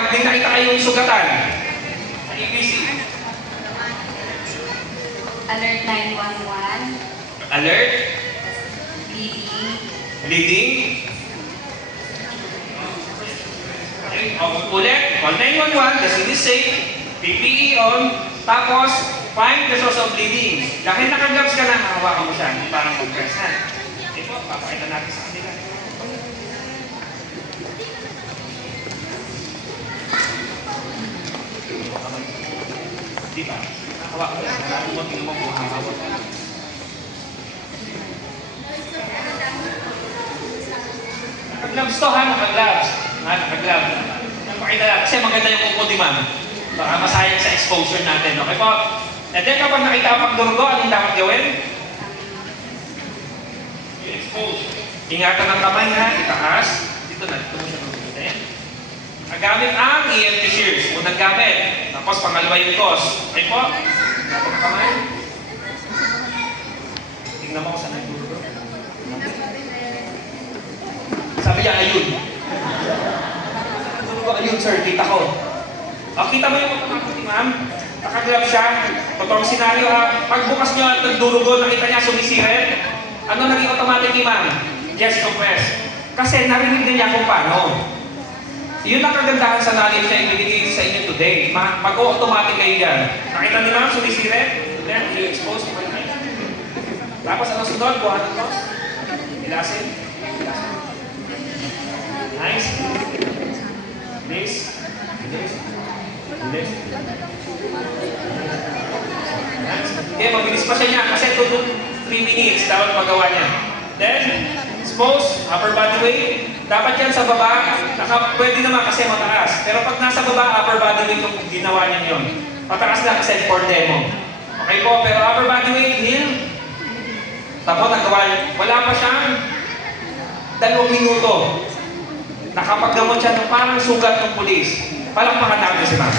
pag may nakita kayong sugatan, sa ABC. Alert 911. Alert. Bleeding. Bleeding. Okay, ulit. Call 911, the scene is safe. PPE on. Tapos, find the source of bleeding. Dahil naka-gloves ka na, hawakan mo siya. Parang mag-press hand. Ito, papakita natin sa kanila. Di ba? Hawak mo lang. Hanapin mo, tingnan mo kung hawak. Naka-gloves to ha, naka-gloves. Naka-gloves. Napakita lang. Kasi maganda yung kuko di ma'am. Baka masayang sa exposure natin. Okay po? And then kapag nakita pang durugo, anong dapat gawin? I-expose. Ingatan ng kamay ha, itaas. Dito na, dito mo siya mag-gamitin. Gamit ang EMT shears. Unang gamit. Tapos pangalawa yung toss. Okay po? Ingatan ng kamay. Tingnan mo kung saan nagdurugo. Sabi niya, ayun. Durugo, ayun sir, kita ko. Kita mo yung automatic ni ma'am? Naka-glove siya. Totoong senaryo ha. Pagbukas nyo at nagdurugo, nakita niya sumisirit. Ano naging automatic ni ma'am? Yes, compress. Kasi narinig din niya kung paano. Yun ang kagandahan sa knowledge na ibigay sa inyo today. Mag-automatic kayo dyan. Nakita ni ma'am sumisirit. Then, i-expose mo kayo. Tapos ano sunod? Buhat ng toss. Ilasin. Ilasin. Nice. Nice. Nice. Nice. Okay, mabilis pa siya niya kasi 3 minutes dapat magawa niya. Then, expose, upper body weight. Dapat yan sa baba, pwede naman kasi mataas. Pero pag nasa baba, upper body weight yung ginawa niya yun. Pataas na kasi for demo. Okay po, pero upper body weight, heel. Tapos nagawa niya. Wala pa siyang 2 minuto. Nakapaggamot siya ng parang sugat ng pulis. Palakpakan natin si ma'am.